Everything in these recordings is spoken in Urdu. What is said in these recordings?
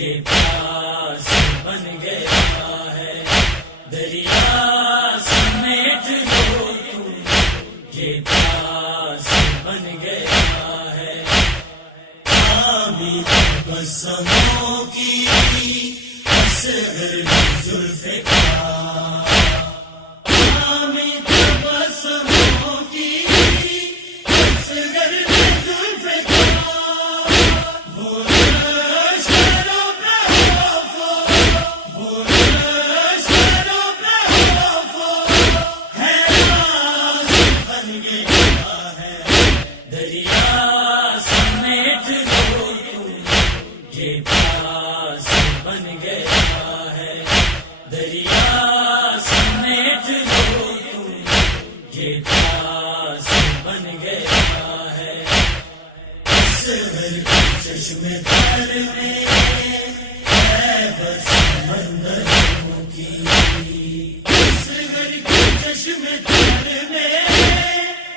یہ پیاس بن گیا ہے، دریا سمیٹ لو تم، یہ پیاس بن گیا ہے، عابد بسموں کی اصغر زلف کا، عابد بسموں کی اصغر زلف کا، وہ لشکر ہے راز بن گیا ہے، دریا سمیٹ لو تم، یہ پیاس بن گیا ہے، دریا سمیٹ لو تم، یہ پیاس بن گیا ہے، اصغر کے چشم تر میں ہے بس سمندروں کی، اصغر کے چشم تر میں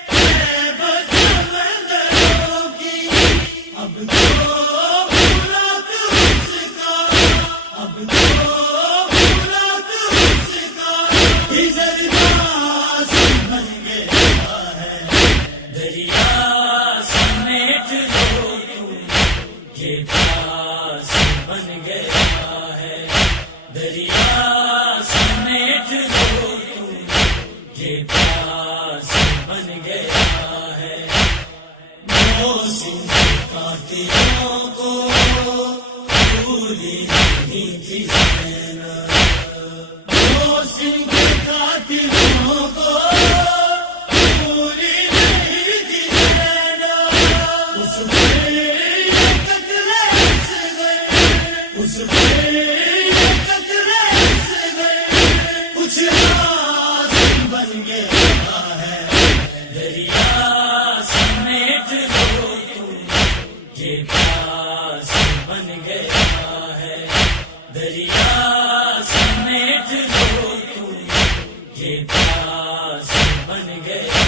ہے بس سمندروں کی، اب تو بھولا تو اس کا، اب تو بھولا تو اس کا، عزاداری بن گیا ہے، دریا سمیٹ لو تم، یہ پیاس بن گیا ہے، دریا سمیٹ لو تم، یہ پیاس بن گیا ہے، موسم کے قاتلوں کو بھولی نہیں تھی زینب، موسم کے قاتلوں کو بھولی نہیں تھی زینب، اس پہ یہ قتل اصغر، اس پہ یہ قتل اصغر، کچھ راز بن گیا ہے، دریا سمیٹ لو تم، یہ پیاس بن گیا ہے، دریا سمیٹ لو تم، یہ پیاس بن گیا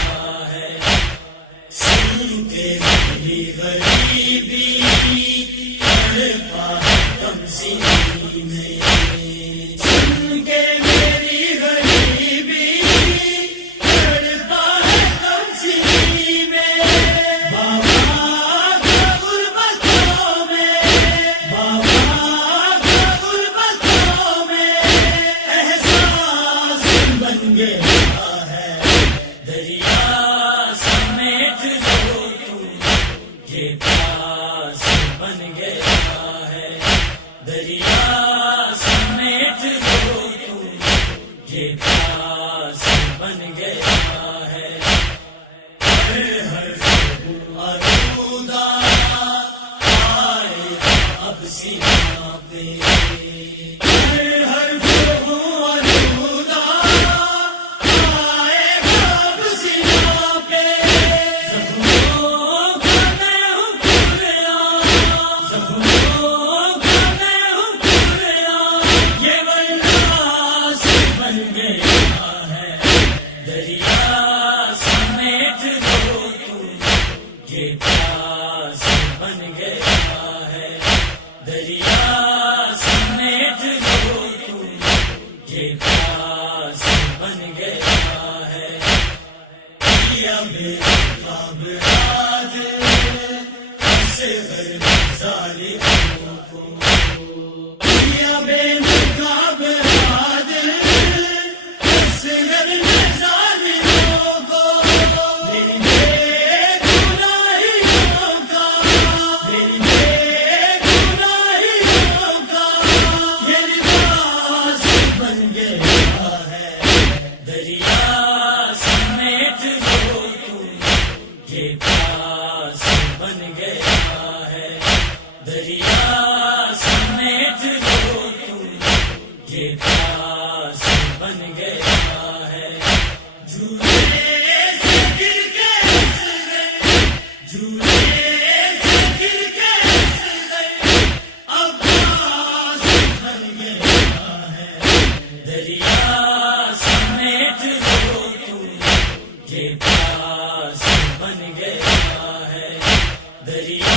ہے، سن کے میری غریبی تڑپا ہے غم سینے میں، سن کے میری غریبی تڑپا ہے غم سینے میں، بابا کا غربتوں میں، بابا کا غربتوں میں، احساس بن گیا ہے، دریا سمیٹ لو تم، یہ پیاس بن گیا ہے، دریا سمیٹ لو تم، یہ پیاس بن گیا ہے، ہر آلودہ آئے اب سینا پہ، ہر آلودہ آئے اب سینا پہ، زخموں کا میں ہوں پوریا، زخموں کا میں ہوں پوریا، یہ ویلاس بن گیا ہے، دریا سمیٹ لو تم، یہ پیاس بن گیا ہے، دریا سمیٹ لو تم، یہ پیاس بن گیا ہے، کیا میرے کابراد اصغر ظالموں کو، کیا میرے کابراد اصغر ظالموں کو، میری بے گناہیوں کا، میری بے گناہیوں کا، یہ لباس بن گیا ہے، دریا سمیٹ لو تم، یہ پیاس بن گیا ہے، دریا سمیٹ لو تم، یہ پیاس بن گیا ہے، جھولے سے گر کے اصغر، جھولے سے گر کے اصغر، عباس بن گیا ہے، دریا سمیٹ لو تم، یہ پیاس بن گیا ہے، دریا